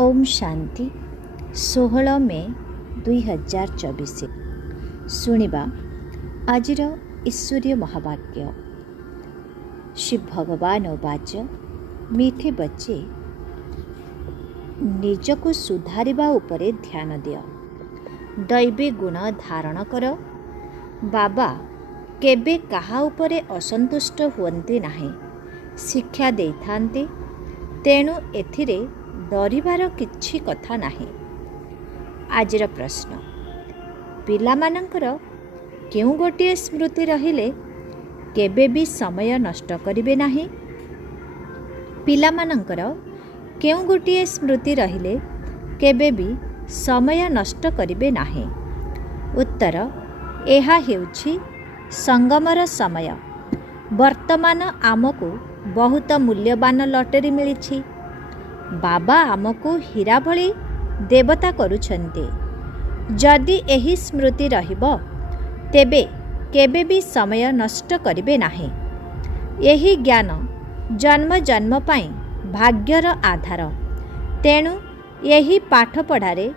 ओम शांति 16 मे 2024 शुणिबा आजिर ईश्वरीय महावाक्य। श्री भगवान वाच मीठे बच्चे निजको सुधारिबा उपरे ध्यान दियो, दैवी गुण धारण कर। बाबा केबे काहा उपरे असंतुष्ट हुअन्ति नाही, शिक्षा देइथान्ति। तेणु एथिरे डरिबार किछि कथा नाही। आजिर प्रश्न, पिलामानंकर केउ गोटिए स्मृति रहिले केबे भी समय नष्ट करिबे नाही? पिलामानंकर केउ गोटिए स्मृति रहिले केबे भी समय नष्ट करिबे नाही? उत्तर, एहा हेउछि संगमर समय। वर्तमान आमको बहुत मूल्यवान लटरी मिलिछि। बाबा आमको हीरा भली देवता करुछन्ते। जदि एही स्मृति रहिबो तेबे केबे भी समय नष्ट करिबे नाही। एही ज्ञान जन्म जन्म पाई भाग्यर आधार। तेणु एही पाठ पढ़ारे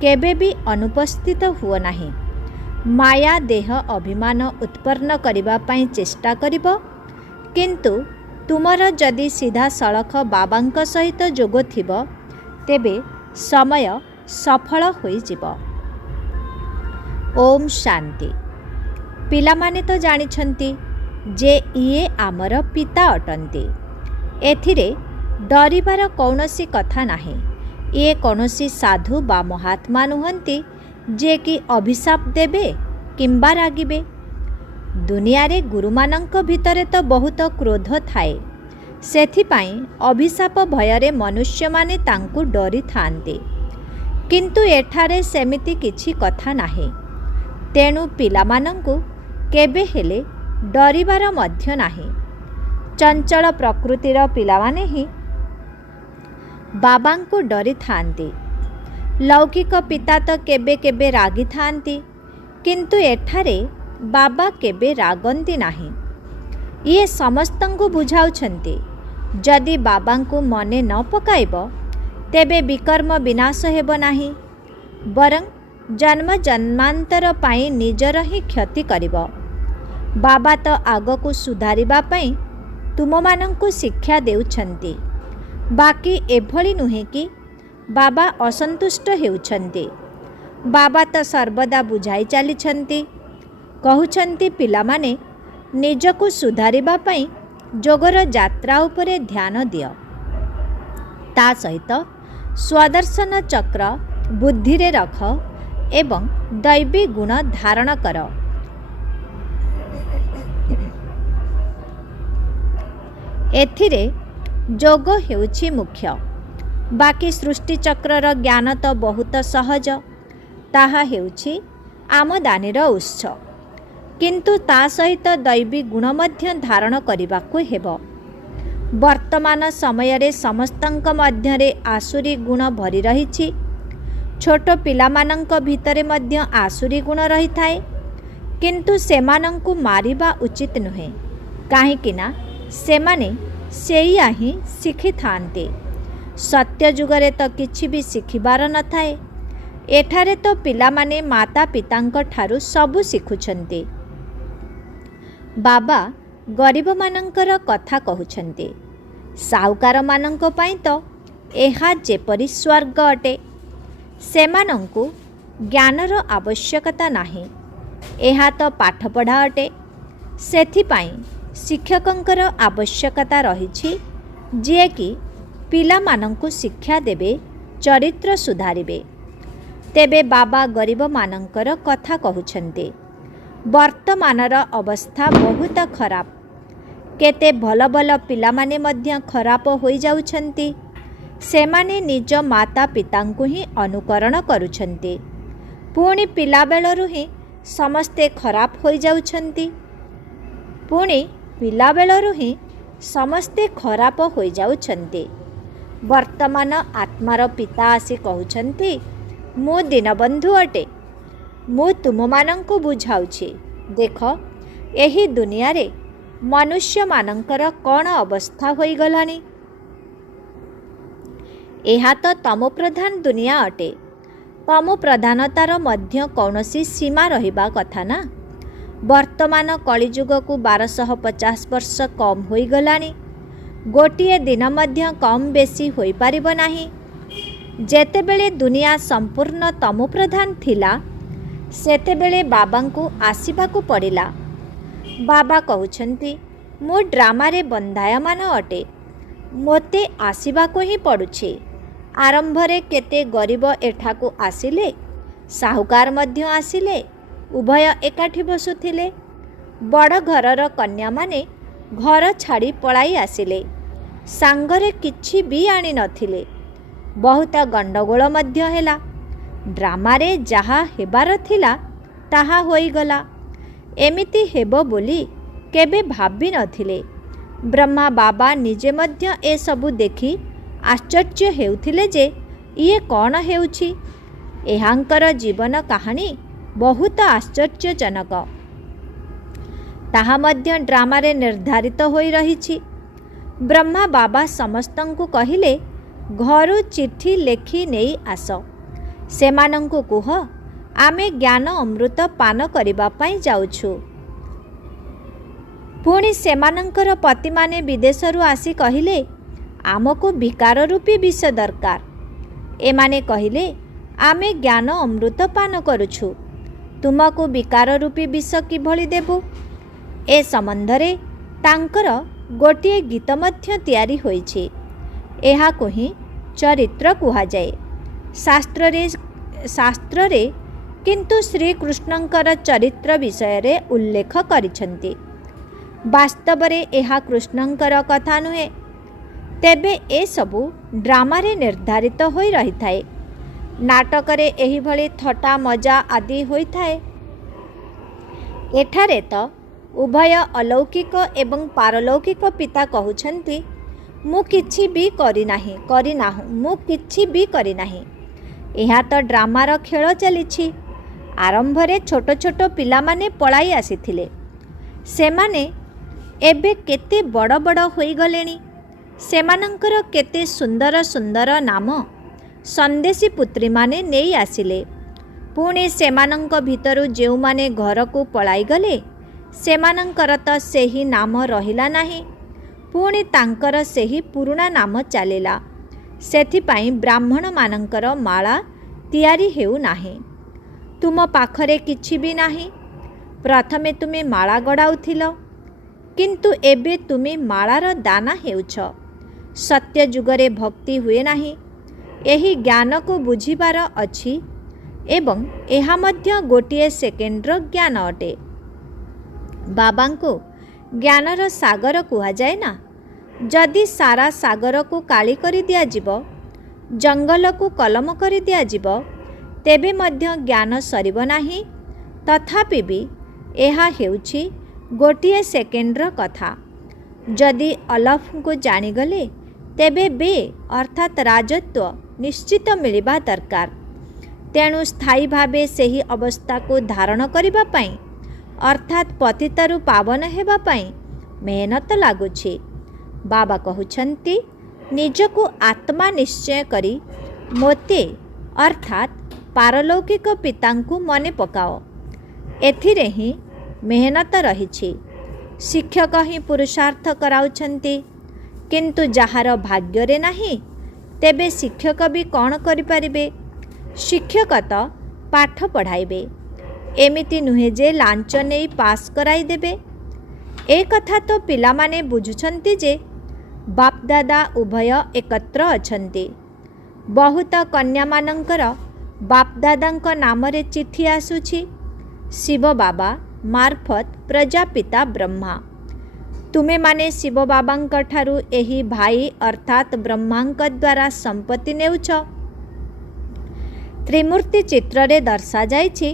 केबे भी अनुपस्थित हुओ नाही। माया देह अभिमान उत्पन्न करिबा पाई चेष्टा करिबो, किंतु तुमर जदि सीधा सड़ख बाबांक सहित जोग थिबो तेबे समय सफल होई जिवो। ओम शांति। पिलामाने तो जानिछन्ति जे इए आमर पिता अटन्ति। एथिरे डरिबार कौनसी कथा नाही। इए कौनसी साधु बा महात्मा नुहन्ति जे कि अभिशाप देबे किंबा रागिबे। दुनिया रे गुरुमानंक भितरे तो बहुत क्रोध थाए, सेथिपाई अभिशाप भୟରେ मनुष्य माने तांकु डरी थांते। किंतु एठारे सेमिति किछि कथा नाही। तेणु पिलामानंकु केबे हेले डरिबार मध्य नाही। चंचल प्रकृतिर पिलामाने ही बाबांकु डरी थांते। लौकिक पिता तो केबे केबे रागी थांती, किंतु एठारे बाबा केबे रागंती नाही। ये समस्तंकु बुझाउछन्ति, जदि बाबांकु मने न पकाइबो तेबे विकर्म विनाश हेबो नाही, बरं जन्म जन्मांतर पाई निजर ही क्षति करिबो। बाबा तो आगकु सुधारिबा पाई तुममानंकु शिक्षा देउछन्ति। बाकी एभली नुहे कि बाबा असंतुष्ट हेउछन्ति। बाबा तो सर्वदा बुझाई चलीछन्ति। कहउछन्ति पिलामाने निजको सुधारिबा पाई जोगर यात्रा उपरे ध्यान दियो, ता सहित स्वदर्शन चक्र बुद्धि रे रख एवं दैवी गुण धारण कर। एथिरे जोग हेउछि मुख्य। बाकी सृष्टि चक्रर ज्ञान तो बहुत सहज, ताहा हेउछि आमदानीर उत्स। किंतु ता सहित दैवी गुण मध्य धारण करिबाकु हेबो। वर्तमान समय रे समस्तंक मध्यरे आसुरी गुण भरी रहिछि। छोट पिलामानंक भितरे मध्य आसुरी गुण रही थाए, किंतु सेमानंकु मारिबा उचित नुहे, काहेकिना सेमाने सेया ही शिखि थांते। सत्य जुगरे तो किछि भी शिखिबार न थाए। एठारे तो पिलामाने माता पितांक ठारु सबु शिखुछन्ते। बाबा गरीब मानंकर कथा कहउछन्ते। साहुकार मानंक पाई तो एहा जेपरि स्वर्ग अटे। सेमानंकु ज्ञानर आवश्यकता नाही, एहा तो पाठ पढ़ा अटे। सेथिपाई शिक्षकंकर आवश्यकता रहिछि, जे कि पिलामानंकु शिक्षा देबे, चरित्र सुधारिबे। तेबे बाबा गरीब मानंकर कथा कहउछन्ते। वर्तमानर अवस्था बहुत खराब। केते भल भल पिलामाने मध्य खराब होई जाउछन्ति। सेमाने निज माता पितांकु ही अनुकरण करुछन्ति। पुणी पिला बेलरु ही समस्ते खराब होई जाउछन्ति। पुणी पिला बेलरु ही समस्ते खराब होई जाउछन्ति। वर्तमान आत्मार पिता आसी कहउछन्ति, मु दीनबंधु अटे। मु तुममानंकु बुझाउछि। देख, एही दुनिया रे मनुष्य मानंकर कौन अवस्था होई गलानी। ଏହା ତ ତମୋ ପ୍ରଧାନ ଦୁନିଆ ଅଟେ। ତମୋ ପ୍ରଧାନତାର ମଧ୍ୟ କୌଣସି ସୀମା ରହିବା କଥା ନା। ବର୍ତ୍ତମାନ କଳିଯୁଗକୁ 1250 ବର୍ଷ କମ୍ ହୋଇଗଲାଣି। ଗୋଟିଏ ଦିନ ମଧ୍ୟ କମ୍ ବେଶୀ ହୋଇପାରିବ ନାହିଁ। ଯେତେବେଳେ ଦୁନିଆ ସମ୍ପୂର୍ଣ୍ଣ ତମୋ ପ୍ରଧାନ ଥିଲା, ସେତେବେଳେ ବାବାଙ୍କୁ ଆସିବାକୁ ପଡ଼ିଲା। ବାବା କହୁଛନ୍ତି, ମୁଁ ଡ୍ରାମାରେ ବନ୍ଧାୟମାନ ଅଟେ, ମୋତେ ଆସିବାକୁ ହିଁ ପଡ଼ୁଛି। ଆରମ୍ଭରେ କେତେ ଗରିବ ଏଠାକୁ ଆସିଲେ, ସାହୁକାର ମଧ୍ୟ ଆସିଲେ, ଉଭୟ ଏକାଠି ବସୁଥିଲେ। ବଡ଼ ଘରର କନ୍ୟାମାନେ ଘର ଛାଡ଼ି ପଳାଇ ଆସିଲେ, ସାଙ୍ଗରେ କିଛି ବି ଆଣିନଥିଲେ। ବହୁତ ଗଣ୍ଡଗୋଳ ମଧ୍ୟ ହେଲା। ଡ୍ରାମାରେ ଯାହା ହେବାର ଥିଲା ତାହା ହୋଇଗଲା। ଏମିତି ହେବ ବୋଲି କେବେ ଭାବିନଥିଲେ। ବ୍ରହ୍ମା ବାବା ନିଜେ ମଧ୍ୟ ଏସବୁ ଦେଖି ଆଶ୍ଚର୍ଯ୍ୟ ହେଉଥିଲେ ଯେ ଇଏ କ'ଣ ହେଉଛି। ଏହାଙ୍କର ଜୀବନ କାହାଣୀ ବହୁତ ଆଶ୍ଚର୍ଯ୍ୟଜନକ। ତାହା ମଧ୍ୟ ଡ୍ରାମାରେ ନିର୍ଦ୍ଧାରିତ ହୋଇ ରହିଛି। ବ୍ରହ୍ମା ବାବା ସମସ୍ତଙ୍କୁ କହିଲେ, ଘରୁ ଚିଠି ଲେଖି ନେଇ ଆସ। ସେମାନଙ୍କୁ କୁହ, ଆମେ ଜ୍ଞାନ ଅମୃତ ପାନ କରିବା ପାଇଁ ଯାଉଛୁ। ପୁଣି ସେମାନଙ୍କର ପତିମାନେ ବିଦେଶରୁ ଆସି କହିଲେ, ଆମକୁ ବିକାର ରୂପୀ ବିଷ ଦରକାର। ଏମାନେ କହିଲେ, ଆମେ ଜ୍ଞାନ ଅମୃତ ପାନ କରୁଛୁ, ତୁମକୁ ବିକାର ରୂପୀ ବିଷ କିଭଳି ଦେବୁ? ଏ ସମ୍ବନ୍ଧରେ ତାଙ୍କର ଗୋଟିଏ ଗୀତ ମଧ୍ୟ ତିଆରି ହୋଇଛି। ଏହାକୁ ହିଁ ଚରିତ୍ର କୁହାଯାଏ। ଶାସ୍ତ୍ରରେ କିନ୍ତୁ ଶ୍ରୀକୃଷ୍ଣଙ୍କର ଚରିତ୍ର ବିଷୟରେ ଉଲ୍ଲେଖ କରିଛନ୍ତି। ବାସ୍ତବରେ ଏହା କୃଷ୍ଣଙ୍କର କଥା ନୁହେଁ। ତେବେ ଏସବୁ ଡ୍ରାମାରେ ନିର୍ଦ୍ଧାରିତ ହୋଇ ରହିଥାଏ। ନାଟକରେ ଏହିଭଳି ଥଟ୍ଟା ମଜା ଆଦି ହୋଇଥାଏ। ଏଠାରେ ତ ଉଭୟ ଅଲୌକିକ ଏବଂ ପାରଲୌକିକ ପିତା କହୁଛନ୍ତି, ମୁଁ କିଛି ବି କରିନାହିଁ। ଏହା ତ ଡ୍ରାମାର ଖେଳ ଚାଲିଛି। ଆରମ୍ଭରେ ଛୋଟ ଛୋଟ ପିଲାମାନେ ପଳାଇ ଆସିଥିଲେ। ସେମାନେ ଏବେ କେତେ ବଡ଼ ବଡ଼ ହୋଇଗଲେଣି। ସେମାନଙ୍କର କେତେ ସୁନ୍ଦର ସୁନ୍ଦର ନାମ ସନ୍ଦେଶୀ ପୁତ୍ରୀମାନେ ନେଇ ଆସିଲେ। ପୁଣି ସେମାନଙ୍କ ଭିତରୁ ଯେଉଁମାନେ ଘରକୁ ପଳାଇଗଲେ, ସେମାନଙ୍କର ତ ସେହି ନାମ ରହିଲା ନାହିଁ। ପୁଣି ତାଙ୍କର ସେହି ପୁରୁଣା ନାମ ଚାଲିଲା। ସେଥିପାଇଁ ବ୍ରାହ୍ମଣମାନଙ୍କର ମାଳା ତିଆରି ହେଉନାହିଁ। ତୁମ ପାଖରେ କିଛି ବି ନାହିଁ। ପ୍ରଥମେ ତୁମେ ମାଳା ଗଡ଼ାଉଥିଲ, କିନ୍ତୁ ଏବେ ତୁମେ ମାଳାର ଦାନା ହେଉଛ। ସତ୍ୟ ଯୁଗରେ ଭକ୍ତି ହୁଏ ନାହିଁ। ଏହି ଜ୍ଞାନକୁ ବୁଝିବାର ଅଛି ଏବଂ ଏହା ମଧ୍ୟ ଗୋଟିଏ ସେକେଣ୍ଡର ଜ୍ଞାନ ଅଟେ। ବାବାଙ୍କୁ ଜ୍ଞାନର ସାଗର କୁହାଯାଏ ନା। ଯଦି ସାରା ସାଗରକୁ କାଳି କରି ଦିଆଯିବ, ଜଙ୍ଗଲକୁ କଲମ କରି ଦିଆଯିବ, ତେବେ ମଧ୍ୟ ଜ୍ଞାନ ସରିବ ନାହିଁ। ତଥାପି ବି ଏହା ହେଉଛି ଗୋଟିଏ ସେକେଣ୍ଡର କଥା। ଯଦି ଅଲଫଙ୍କୁ ଜାଣିଗଲେ, ତେବେ ବେ ଅର୍ଥାତ୍ ରାଜତ୍ୱ ନିଶ୍ଚିତ ମିଳିବା ଦରକାର। ତେଣୁ ସ୍ଥାୟୀ ଭାବେ ସେହି ଅବସ୍ଥାକୁ ଧାରଣ କରିବା ପାଇଁ ଅର୍ଥାତ୍ ପତିତରୁ ପାବନ ହେବା ପାଇଁ ମେହନତ ଲାଗୁଛି। ବାବା କହୁଛନ୍ତି, ନିଜକୁ ଆତ୍ମା ନିଶ୍ଚୟ କରି ମୋତେ ଅର୍ଥାତ୍ ପାରଲୌକିକ ପିତାଙ୍କୁ ମନେ ପକାଅ। ଏଥିରେ ହିଁ ମେହନତ ରହିଛି। ଶିକ୍ଷକ ହିଁ ପୁରୁଷାର୍ଥ କରାଉଛନ୍ତି, କିନ୍ତୁ ଯାହାର ଭାଗ୍ୟରେ ନାହିଁ, ତେବେ ଶିକ୍ଷକ ବି କ'ଣ କରିପାରିବେ? ଶିକ୍ଷକ ତ ପାଠ ପଢ଼ାଇବେ। ଏମିତି ନୁହେଁ ଯେ ଲାଞ୍ଚ ନେଇ ପାସ୍ କରାଇଦେବେ। ଏ କଥା ତ ପିଲାମାନେ ବୁଝୁଛନ୍ତି ଯେ ବାପଦାଦା ଉଭୟ ଏକତ୍ର ଅଛନ୍ତି। ବହୁତ କନ୍ୟାମାନଙ୍କର ବାପଦାଦାଙ୍କ ନାମରେ ଚିଠି ଆସୁଛି। ଶିବ ବାବା ମାର୍ଫତ ପ୍ରଜାପିତା ବ୍ରହ୍ମା। ତୁମେମାନେ ଶିବ ବାବାଙ୍କ ଠାରୁ ଏହି ଭାଇ ଅର୍ଥାତ୍ ବ୍ରହ୍ମାଙ୍କ ଦ୍ୱାରା ସମ୍ପତ୍ତି ନେଉଛ। ତ୍ରିମୂର୍ତ୍ତି ଚିତ୍ରରେ ଦର୍ଶାଯାଇଛି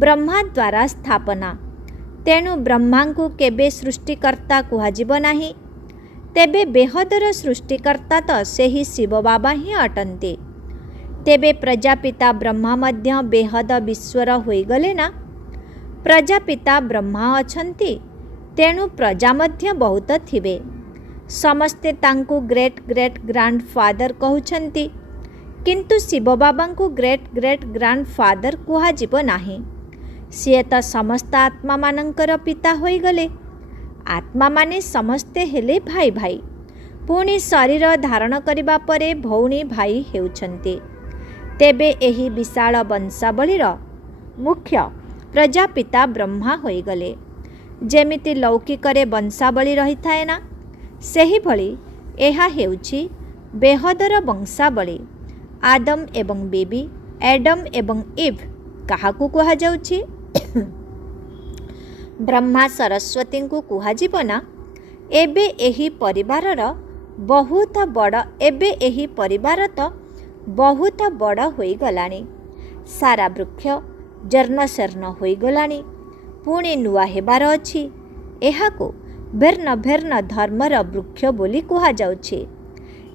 ବ୍ରହ୍ମା ଦ୍ୱାରା ସ୍ଥାପନା। ତେଣୁ ବ୍ରହ୍ମାଙ୍କୁ କେବେ ସୃଷ୍ଟିକର୍ତ୍ତା କୁହାଯିବ ନାହିଁ। ତେବେ ବେହଦର ସୃଷ୍ଟିକର୍ତ୍ତା ତ ସେହି ଶିବ ବାବା ହିଁ ଅଟନ୍ତି। ତେବେ ପ୍ରଜାପିତା ବ୍ରହ୍ମା ମଧ୍ୟ ବେହଦ ବିଶ୍ୱର ହୋଇଗଲେ ନା। ପ୍ରଜାପିତା ବ୍ରହ୍ମା ଅଛନ୍ତି, ତେଣୁ ପ୍ରଜା ମଧ୍ୟ ବହୁତ ଥିବେ। समस्ते तांकु ग्रेट ग्रेट ग्रांडफादर कहउछंती, किंतु शिव बाबा को ग्रेट ग्रेट ग्रांडफादर कुहाजिब नाही। सीए तो समस्त आत्मा मानंकर पिता होई गले। आत्मा माने समस्ते हेले भाई भाई, पुणी शरीर धारण करिबा परे भौणी भाई हेउछंती। तेबे एही विशाल वंशावलीर मुख्य प्रजापिता ब्रह्मा होई गले। जेमिति लौकिकरे वंशावली रही थाए ना, सेही भली एहा हेउछि बेहदर वंशावली। आदम एवं बेबी, एडम एवं इव काहाकू कुहा जाउछि? ब्रह्मा सरस्वती को कुहाजिब ना। एबे एही परिवारर बहुत बड़ एबे एही परिवार तो बहुत बड़ होई गलानी। सारा वृक्ष जीर्णशीर्ण होई गलानी, पुणी नुआ हेबार अछि। एहाको भिन्न भिन्न धर्मर वृक्ष बोली कुहा जाउछि।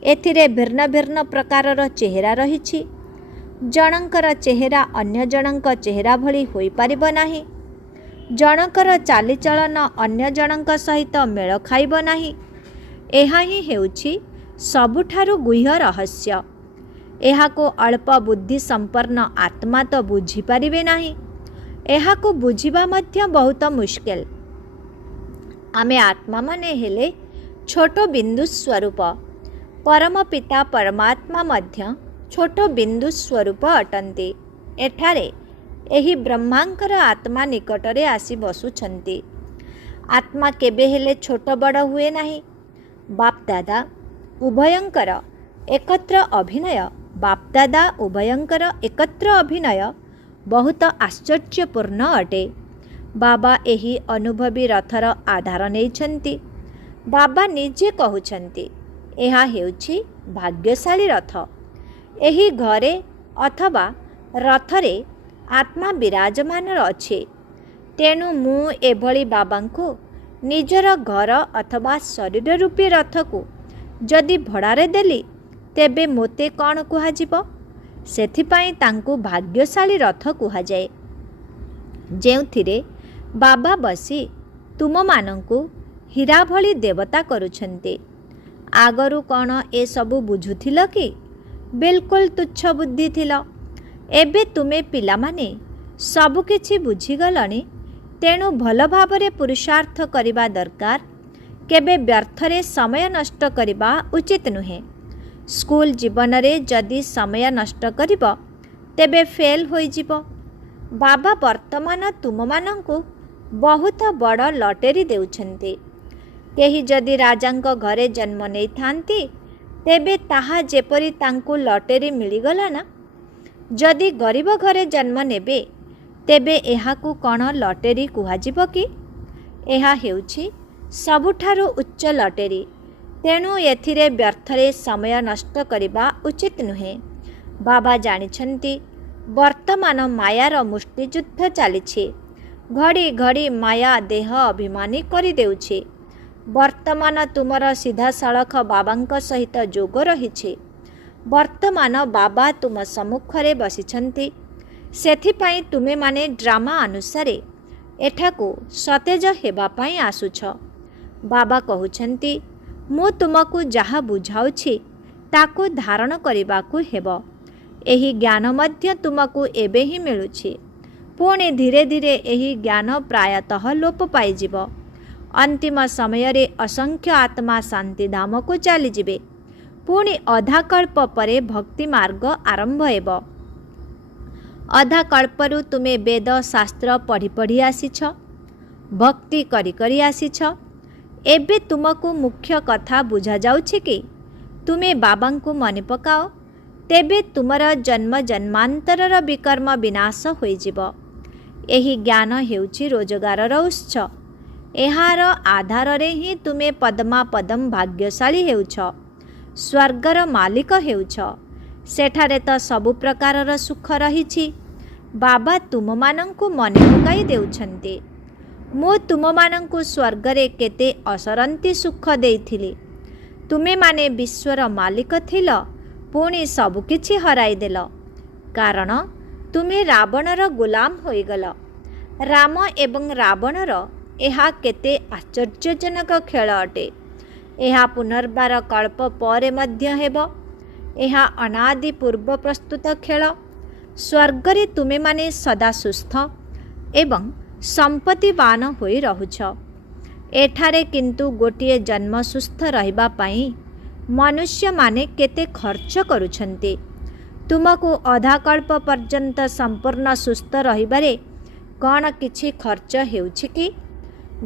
एथिरे भिन्न भिन्न प्रकारर चेहरा रहिछि। जनकर चेहरा अन्य जनक चेहरा भली होई परिब नाही। जनकर चालीचलन अन्य जनक सहित मेल खाइब नाही। एहा ही हेउछि सबुठारु गुह्य रहस्य। एहाको अल्प बुद्धि संपन्न आत्मा तो बुझी पारिबे नाही। एहाको बुझिबा मध्य बहुत मुश्किल। आमे आत्मा माने हेले छोट बिंदु स्वरूप। परम पिता परमात्मा मध्य छोट बिंदु स्वरूप अटंती। एठारे एही ब्रह्मांकर आत्मा निकटरे आसी बसुछंती। आत्मा केबे हेले छोट बड़ हुए नाही। बापदादा उभयंकर एकत्र अभिनय बापदादा उभयंकर एकत्र अभिनय बहुत आश्चर्यपूर्ण अटे। बाबा एही अनुभवी रथर आधार नेइछंती। बाबा निजे कहउछंती, एहा हेउछि भाग्यशाली रथ। एही घरे अथवा रथरे आत्मा विराजमान अछि। तेणु मु एभली बाबांको निजर घर अथवा शरीर रूपी रथ को जदि भड़ारे देली, तेबे मोते कौन कुहाजिब? सेथिपाई तांकु भाग्यशाली रथ कुहाजाए, जेउथिरे बाबा बसी तुम मानंकु हीरा भली देवता करुछन्ते। आगरु कौन ए सबु बुझुथिल कि? बिल्कुल तुच्छ बुद्धि थिल। एबे तुमे पिला माने सबु किछि बुझिगलनि। तेणु भल भावरे पुरुषार्थ करिबा दरकार। केबे व्यर्थरे समय नष्ट करिबा उचित नुहे। स्कूल जीवन रे जदि समय नष्ट करिब, तेबे फेल होई जिब। बाबा वर्तमान तुम मानंकु बहुत बड़ लटेरी देउछन्ते। केही जदि राजांक घरे जन्म नै थांती, तेबे ताहा जेपरि तांकु लटेरी मिलिगला ना। जदि गरीब घरे जन्म नेबे, तेबे एहाकु कौन लटेरी कुहाजिब कि? एहा हेउछि सबुठारु उच्च लटेरी। तेणु एथिरे व्यर्थरे समय नष्ट करिबा उचित नुहे। बाबा जानिछन्ति वर्तमान मायार मुष्टियुद्ध चलिछि। घड़ी घड़ी माया देह अभिमानी करि देउछि। वर्तमान तुमर सीधासळख बाबांक सहित जोग रहिछि। वर्तमान बाबा तुम सम्मुखरे बसिछन्ति। सेथिपाई तुमे माने ड्रामा अनुसारे एठाकु सतेज हेबा पाई आसुछ। बाबा कहउछन्ति, मु तुमकु जहा बुझाउछि ताकु धारण करिबाकु हेबो। एही ज्ञान मध्य तुमकु एबे ही मिलुछि। पुणी धीरे धीरे एही ज्ञान प्रायतः लोप पाइजिब। अंतिम समय रे असंख्य आत्मा शांति धाम को चली जिबे। पुणी अधा कल्प परे भक्ति मार्ग आरंभ हेबो। अधा कल्परु तुमे वेद शास्त्र पढ़ी पढ़ी आसीछ, भक्ति करी करी आसीछ। एबे तुमको मुख्य कथा बुझा जाउछि कि तुमे बाबांकु मने पकाओ, तेबे तुमर जन्म जन्मांतरर विकर्म विनाश होई जिवो। एही ज्ञान हेउछि रोजगारर उत्स। एहार आधार रे ही तुमे पद्मा पदम भाग्यशाली हेउछ, स्वर्गर मालिक हेउछ। सेठारे तो सबु प्रकारर सुख रहिछि। बाबा तुम मानंकु मने पकाई देउछन्ते। मु तुम मानंकु स्वर्गरे केते असरंती सुख देइथिली। तुमे माने विश्वर मालिक थिल, पुणी सबु किछि हराई देल। कारण तुमे रावणर गुलाम होइगल। राम एवं रावणर एहा केते आश्चर्यजनक खेल अटे। ଏହା ପୁନର୍ବାର କଳ୍ପ ପରେ ମଧ୍ୟ ହେବ। ଏହା ଅନାଦି ପୂର୍ବ ପ୍ରସ୍ତୁତ ଖେଳ। ସ୍ୱର୍ଗରେ ତୁମେମାନେ ସଦା ସୁସ୍ଥ ଏବଂ ସମ୍ପତ୍ତିବାନ ହୋଇ ରହୁଛ। ଏଠାରେ କିନ୍ତୁ ଗୋଟିଏ ଜନ୍ମ ସୁସ୍ଥ ରହିବା ପାଇଁ ମନୁଷ୍ୟମାନେ କେତେ ଖର୍ଚ୍ଚ କରୁଛନ୍ତି। ତୁମକୁ ଅଧାକଳ୍ପ ପର୍ଯ୍ୟନ୍ତ ସମ୍ପୂର୍ଣ୍ଣ ସୁସ୍ଥ ରହିବାରେ କ'ଣ କିଛି ଖର୍ଚ୍ଚ ହେଉଛି କି?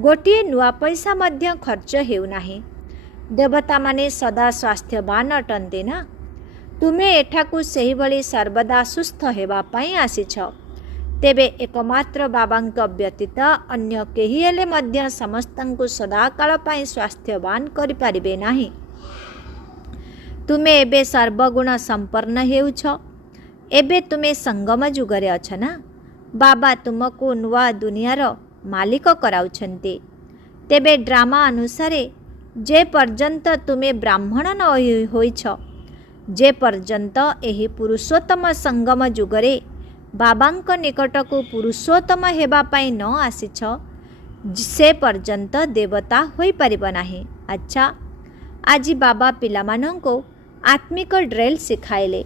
ଗୋଟିଏ ନୂଆ ପଇସା ମଧ୍ୟ ଖର୍ଚ୍ଚ ହେଉନାହିଁ। ଦେବତାମାନେ ସଦା ସ୍ୱାସ୍ଥ୍ୟବାନ ଅଟନ୍ତି ନା? ତୁମେ ଏଠାକୁ ସେହିଭଳି ସର୍ବଦା ସୁସ୍ଥ ହେବା ପାଇଁ ଆସିଛ। ତେବେ ଏକମାତ୍ର ବାବାଙ୍କ ବ୍ୟତୀତ ଅନ୍ୟ କେହି ହେଲେ ମଧ୍ୟ ସମସ୍ତଙ୍କୁ ସଦାକାଳ ପାଇଁ ସ୍ୱାସ୍ଥ୍ୟବାନ କରିପାରିବେ ନାହିଁ। ତୁମେ ଏବେ ସର୍ବଗୁଣ ସମ୍ପନ୍ନ ହେଉଛ। ଏବେ ତୁମେ ସଙ୍ଗମ ଯୁଗରେ ଅଛ ନା? ବାବା ତୁମକୁ ନୂଆ ଦୁନିଆର ମାଲିକ କରାଉଛନ୍ତି। ତେବେ ଡ୍ରାମା ଅନୁସାରେ ଯେ ପର୍ଯ୍ୟନ୍ତ ତୁମେ ବ୍ରାହ୍ମଣ ନ ହୋଇଛ, ଯେ ପର୍ଯ୍ୟନ୍ତ ଏହି ପୁରୁଷୋତ୍ତମ ସଙ୍ଗମ ଯୁଗରେ ବାବାଙ୍କ ନିକଟକୁ ପୁରୁଷୋତ୍ତମ ହେବା ପାଇଁ ନ ଆସିଛ, ସେ ପର୍ଯ୍ୟନ୍ତ ଦେବତା ହୋଇପାରିବ ନାହିଁ। ଆଚ୍ଛା, ଆଜି ବାବା ପିଲାମାନଙ୍କୁ ଆତ୍ମିକ ଡ୍ରିଲ୍ ଶିଖାଇଲେ,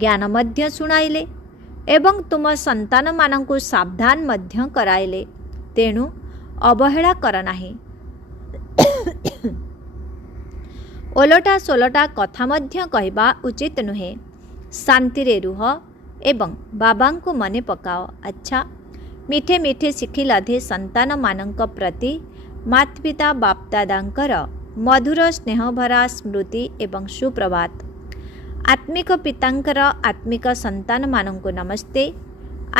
ଜ୍ଞାନ ମଧ୍ୟ ଶୁଣାଇଲେ ଏବଂ ତୁମ ସନ୍ତାନମାନଙ୍କୁ ସାବଧାନ ମଧ୍ୟ କରାଇଲେ। ତେଣୁ ଅବହେଳା କର ନାହିଁ। ଓଲଟା ସୋଲଟା କଥା ମଧ୍ୟ କହିବା ଉଚିତ ନୁହେଁ। ଶାନ୍ତିରେ ରୁହ ଏବଂ ବାବାଙ୍କୁ ମନେ ପକାଅ। ଆଚ୍ଛା, ମିଠେ ମିଠେ ଶିଖିଲାଧି ସନ୍ତାନମାନଙ୍କ ପ୍ରତି ମାତୃପିତା ବାପଦାଦାଙ୍କର ମଧୁର ସ୍ନେହଭରା ସ୍ମୃତି ଏବଂ ସୁପ୍ରଭାତ। ଆତ୍ମିକ ପିତାଙ୍କର ଆତ୍ମିକ ସନ୍ତାନମାନଙ୍କୁ ନମସ୍ତେ।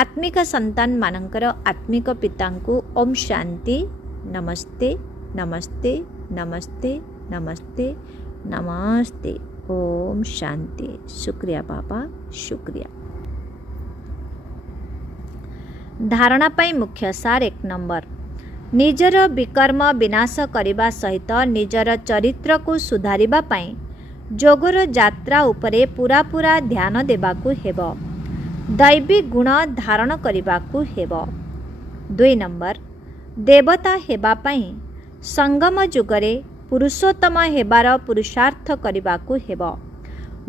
ଆତ୍ମିକ ସନ୍ତାନମାନଙ୍କର ଆତ୍ମିକ ପିତାଙ୍କୁ ଓମ୍ ଶାନ୍ତି। ନମସ୍ତେ ନମସ୍ତେ ନମସ୍ତେ ନମସ୍ତେ ନମସ୍ତେ। ଓମ୍ ଶାନ୍ତି। ଶୁକ୍ରିୟା ବାବା, ଶୁକ୍ରିୟା। ଧାରଣା ପାଇଁ ମୁଖ୍ୟ ସାର 1 ନମ୍ବର। ନିଜର ବିକର୍ମ ବିନାଶ କରିବା ସହିତ ନିଜର ଚରିତ୍ରକୁ ସୁଧାରିବା ପାଇଁ ଯୋଗର ଯାତ୍ରା ଉପରେ ପୁରା ଧ୍ୟାନ ଦେବାକୁ ହେବ। ଦୈବୀ ଗୁଣ ଧାରଣ କରିବାକୁ ହେବ। 2 ନମ୍ବର। ଦେବତା ହେବା ପାଇଁ ସଙ୍ଗମ ଯୁଗରେ ପୁରୁଷୋତ୍ତମ ହେବାର ପୁରୁଷାର୍ଥ କରିବାକୁ ହେବ।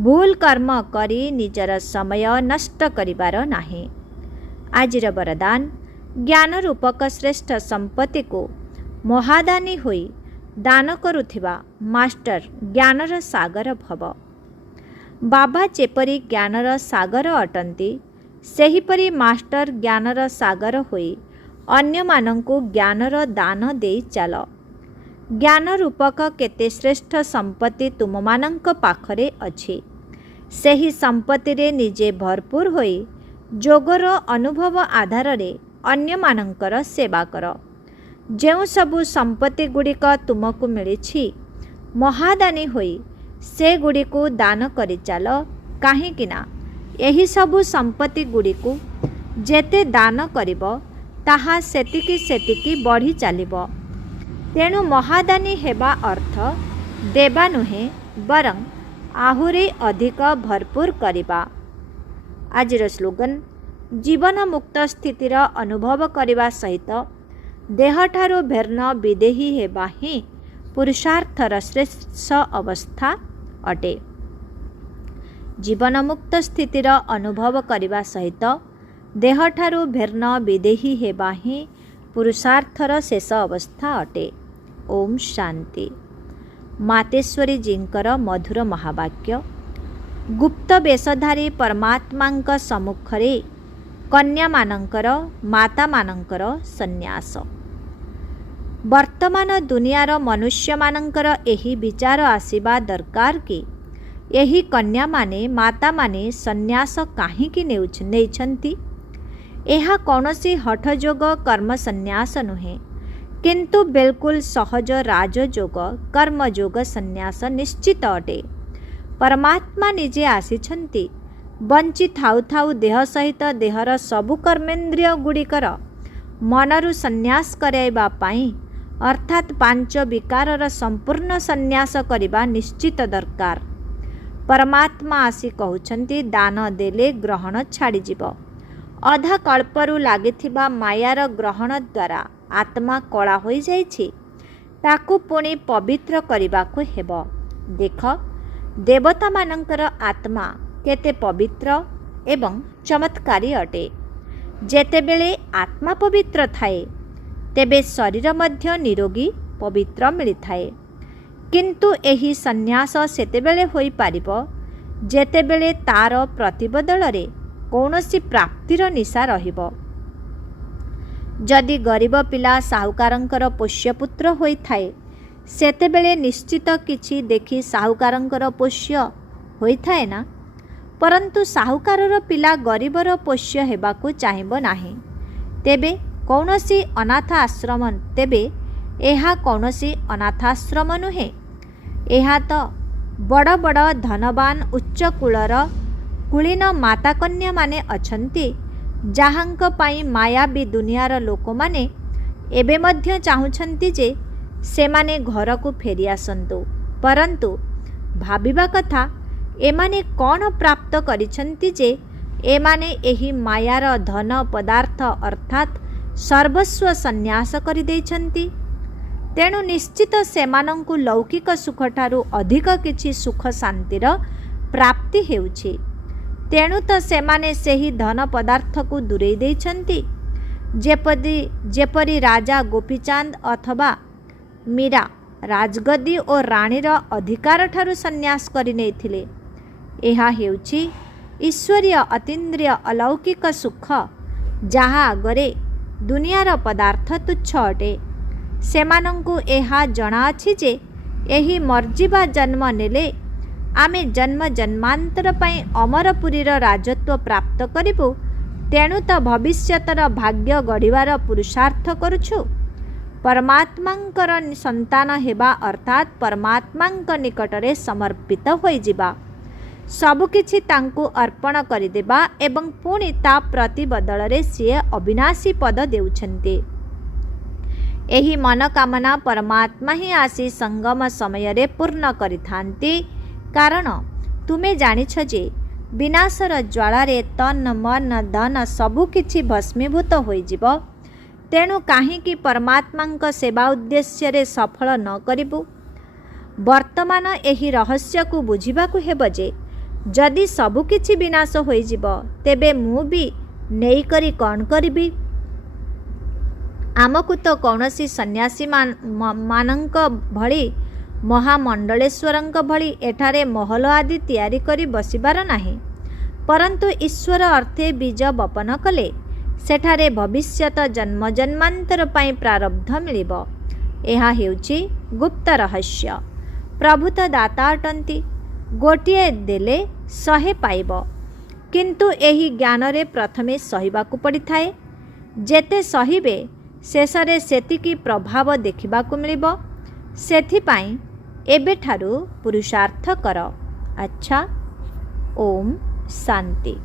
ଭୁଲ କର୍ମ କରି ନିଜର ସମୟ ନଷ୍ଟ କରିବାର ନାହିଁ। ଆଜିର ବରଦାନ, ଜ୍ଞାନ ରୂପକ ଶ୍ରେଷ୍ଠ ସମ୍ପତ୍ତିକୁ ମହାଦାନୀ ହୋଇ ଦାନ କରୁଥିବା ମାଷ୍ଟର ଜ୍ଞାନର ସାଗର ଭବ। ବାବା ଯେପରି ଜ୍ଞାନର ସାଗର ଅଟନ୍ତି, ସେହିପରି ମାଷ୍ଟର ଜ୍ଞାନର ସାଗର ହୋଇ ଅନ୍ୟମାନଙ୍କୁ ଜ୍ଞାନର ଦାନ ଦେଇ ଚାଲ। ଜ୍ଞାନ ରୂପକ କେତେ ଶ୍ରେଷ୍ଠ ସମ୍ପତ୍ତି ତୁମମାନଙ୍କ ପାଖରେ ଅଛି। ସେହି ସମ୍ପତ୍ତିରେ ନିଜେ ଭରପୁର ହୋଇ ଯୋଗର ଅନୁଭବ ଆଧାରରେ ଅନ୍ୟମାନଙ୍କର ସେବା କର। ଯେଉଁ ସବୁ ସମ୍ପତ୍ତି ଗୁଡ଼ିକ ତୁମକୁ ମିଳିଛି, ମହାଦାନୀ ହୋଇ ସେଗୁଡ଼ିକୁ ଦାନ କରିଚାଲ। କାହିଁକି ନା ଏହି ସବୁ ସମ୍ପତ୍ତି ଗୁଡ଼ିକୁ ଯେତେ ଦାନ କରିବ, ତାହା ସେତିକି ବଢ଼ି ଚାଲିବ। ତେଣୁ ମହାଦାନୀ ହେବା ଅର୍ଥ ଦେବା ନୁହେଁ, ବରଂ ଆହୁରି ଅଧିକ ଭରପୁର କରିବା। ଆଜିର ସ୍ଲୋଗାନ, ଜୀବନ ମୁକ୍ତ ସ୍ଥିତିର ଅନୁଭବ କରିବା ସହିତ ଦେହଠାରୁ ଭିନ୍ନ ବିଦେହୀ ହେବା ହିଁ ପୁରୁଷାର୍ଥର ଶ୍ରେଷ୍ଠ ଅବସ୍ଥା ଅଟେ। ଜୀବନ ମୁକ୍ତ ସ୍ଥିତିର ଅନୁଭବ କରିବା ସହିତ ଦେହଠାରୁ ଭିନ୍ନ ବିଦେହୀ ହେବା ହିଁ ପୁରୁଷାର୍ଥର ଶେଷ ଅବସ୍ଥା ଅଟେ। ଓମ୍ ଶାନ୍ତି। ମାତେଶ୍ୱରୀ ଜୀଙ୍କର ମଧୁର ମହାବାକ୍ୟ। ଗୁପ୍ତ ବେଶଧାରୀ ପରମାତ୍ମାଙ୍କ ସମ୍ମୁଖରେ କନ୍ୟାମାନଙ୍କର ମାତାମାନଙ୍କର ସନ୍ନ୍ୟାସ। ବର୍ତ୍ତମାନ ଦୁନିଆର ମନୁଷ୍ୟମାନଙ୍କର ଏହି ବିଚାର ଆସିବା ଦରକାର କି ଏହି କନ୍ୟାମାନେ ମାତାମାନେ ସନ୍ନ୍ୟାସ କାହିଁକି ନେଇଛନ୍ତି? ଏହା କୌଣସି ହଠଯୋଗ କର୍ମ ସନ୍ନ୍ୟାସ ନୁହେଁ, କିନ୍ତୁ ବିଲକୁଲ ସହଜ ରାଜଯୋଗ କର୍ମଯୋଗ ସନ୍ନ୍ୟାସ ନିଶ୍ଚିତ ଅଟେ। ପରମାତ୍ମା ନିଜେ ଆସିଛନ୍ତି ବଞ୍ଚି ଥାଉ ଥାଉ ଦେହ ସହିତ ଦେହର ସବୁ କର୍ମେନ୍ଦ୍ରିୟ ଗୁଡ଼ିକର ମନରୁ ସନ୍ନ୍ୟାସ କରାଇବା ପାଇଁ, ଅର୍ଥାତ୍ 5 ବିକାରର ସମ୍ପୂର୍ଣ୍ଣ ସନ୍ନ୍ୟାସ କରିବା ନିଶ୍ଚିତ ଦରକାର। ପରମାତ୍ମା ଆସି କହୁଛନ୍ତି, ଦାନ ଦେଲେ ଗ୍ରହଣ ଛାଡ଼ିଯିବ। ଅଧା କଳ୍ପରୁ ଲାଗିଥିବା ମାୟାର ଗ୍ରହଣ ଦ୍ୱାରା ଆତ୍ମା କଳା ହୋଇଯାଇଛି। ତାକୁ ପୁଣି ପବିତ୍ର କରିବାକୁ ହେବ। ଦେଖ, ଦେବତାମାନଙ୍କର ଆତ୍ମା କେତେ ପବିତ୍ର ଏବଂ ଚମତ୍କାରୀ ଅଟେ। ଯେତେବେଳେ ଆତ୍ମା ପବିତ୍ର ଥାଏ, ତେବେ ଶରୀର ମଧ୍ୟ ନିରୋଗୀ ପବିତ୍ର ମିଳିଥାଏ। କିନ୍ତୁ ଏହି ସନ୍ନ୍ୟାସ ସେତେବେଳେ ହୋଇପାରିବ ଯେତେବେଳେ ତାର ପ୍ରତିବଦଳରେ କୌଣସି ପ୍ରାପ୍ତିର ନିଶା ରହିବ। ଯଦି ଗରିବ ପିଲା ସାହୁକାରଙ୍କର ପୋଷ୍ୟପୁତ୍ର ହୋଇଥାଏ, ସେତେବେଳେ ନିଶ୍ଚିତ କିଛି ଦେଖି ସାହୁକାରଙ୍କର ପୋଷ୍ୟ ହୋଇଥାଏ ନା। ପରନ୍ତୁ ସାହୁକାରର ପିଲା ଗରିବର ପୋଷ୍ୟ ହେବାକୁ ଚାହିଁବ ନାହିଁ। ତେବେ ଏହା କୌଣସି ଅନାଥ ଆଶ୍ରମ ନୁହେଁ। ଏହା ତ ବଡ଼ ବଡ଼ ଧନବାନ ଉଚ୍ଚ କୁଳୀନ ମାତାକନ୍ୟାମାନେ ଅଛନ୍ତି, ଯାହାଙ୍କ ପାଇଁ ମାୟାବୀ ଦୁନିଆର ଲୋକମାନେ ଏବେ ମଧ୍ୟ ଚାହୁଁଛନ୍ତି ଯେ ସେମାନେ ଘରକୁ ଫେରିଆସନ୍ତୁ। ପରନ୍ତୁ ଭାବିବା କଥା, ଏମାନେ କ'ଣ ପ୍ରାପ୍ତ କରିଛନ୍ତି ଯେ ଏମାନେ ଏହି ମାୟାର ଧନ ପଦାର୍ଥ ଅର୍ଥାତ୍ ସର୍ବସ୍ୱ ସନ୍ନ୍ୟାସ କରିଦେଇଛନ୍ତି। ତେଣୁ ନିଶ୍ଚିତ ସେମାନଙ୍କୁ ଲୌକିକ ସୁଖଠାରୁ ଅଧିକ କିଛି ସୁଖ ଶାନ୍ତିର ପ୍ରାପ୍ତି ହେଉଛି। ତେଣୁ ତ ସେମାନେ ସେହି ଧନ ପଦାର୍ଥକୁ ଦୂରେଇ ଦେଇଛନ୍ତି। ଯେପରି ରାଜା ଗୋପୀଚାନ୍ଦ ଅଥବା ମୀରା ରାଜଗଦି ଓ ରାଣୀର ଅଧିକାରଠାରୁ ସନ୍ନ୍ୟାସ କରିନେଇଥିଲେ। ଏହା ହେଉଛି ଈଶ୍ୱରୀୟ ଅତୀନ୍ଦ୍ରିୟ ଅଲୌକିକ ସୁଖ, ଯାହା ଆଗରେ ଦୁନିଆର ପଦାର୍ଥ ତୁଚ୍ଛ ଅଟେ। ସେମାନଙ୍କୁ ଏହା ଜଣାଅଛି ଯେ ଏହି ମର୍ଜିବା ଜନ୍ମ ନେଲେ ଆମେ ଜନ୍ମ ଜନ୍ମାନ୍ତର ପାଇଁ ଅମରପୁରୀର ରାଜତ୍ୱ ପ୍ରାପ୍ତ କରିବୁ। ତେଣୁ ତ ଭବିଷ୍ୟତର ଭାଗ୍ୟ ଗଢ଼ିବାର ପୁରୁଷାର୍ଥ କରୁଛୁ। ପରମାତ୍ମାଙ୍କର ସନ୍ତାନ ହେବା ଅର୍ଥାତ୍ ପରମାତ୍ମାଙ୍କ ନିକଟରେ ସମର୍ପିତ ହୋଇଯିବା, ସବୁକିଛି ତାଙ୍କୁ ଅର୍ପଣ କରିଦେବା ଏବଂ ପୁଣି ତା ପ୍ରତିବଦଳରେ ସିଏ ଅବିନାଶୀ ପଦ ଦେଉଛନ୍ତି। ଏହି ମନୋକାମନା ପରମାତ୍ମା ହିଁ ଆସି ସଙ୍ଗମ ସମୟରେ ପୂର୍ଣ୍ଣ କରିଥାନ୍ତି। କାରଣ ତୁମେ ଜାଣିଛ ଯେ ବିନାଶର ଜ୍ୱାଳାରେ ତନ୍ ମନ ଧନ ସବୁକିଛି ଭସ୍ମୀଭୂତ ହୋଇଯିବ। ତେଣୁ କାହିଁକି ପରମାତ୍ମାଙ୍କ ସେବା ଉଦ୍ଦେଶ୍ୟରେ ସଫଳ ନ କରିବୁ? ବର୍ତ୍ତମାନ ଏହି ରହସ୍ୟକୁ ବୁଝିବାକୁ ହେବ ଯେ ଯଦି ସବୁକିଛି ବିନାଶ ହୋଇଯିବ, ତେବେ ମୁଁ ବି ନେଇକରି କ'ଣ କରିବି? ଆମକୁ ତ କୌଣସି ସନ୍ନ୍ୟାସୀମାନଙ୍କ ଭଳି ମହାମଣ୍ଡଳେଶ୍ୱରଙ୍କ ଭଳି ଏଠାରେ ମହଲ ଆଦି ତିଆରି କରି ବସିବାର ନାହିଁ। ପରନ୍ତୁ ଈଶ୍ୱର ଅର୍ଥେ ବୀଜ ବପନ କଲେ ସେଠାରେ ଭବିଷ୍ୟତ ଜନ୍ମ ଜନ୍ମାନ୍ତର ପାଇଁ ପ୍ରାରବ୍ଧ ମିଳିବ। ଏହା ହେଉଛି ଗୁପ୍ତ ରହସ୍ୟ। ପ୍ରଭୁ ତ ଦାତା ଅଟନ୍ତି, ଗୋଟିଏ ଦେଲେ 100 ପାଇବ। କିନ୍ତୁ ଏହି ଜ୍ଞାନରେ ପ୍ରଥମେ ସହିବାକୁ ପଡ଼ିଥାଏ। ଯେତେ ସହିବେ ଶେଷରେ ସେତିକି ପ୍ରଭାବ ଦେଖିବାକୁ ମିଳିବ। ସେଥିପାଇଁ ଏବେଠାରୁ ପୁରୁଷାର୍ଥ କର। ଆଚ୍ଛା, ଓମ୍ ଶାନ୍ତି।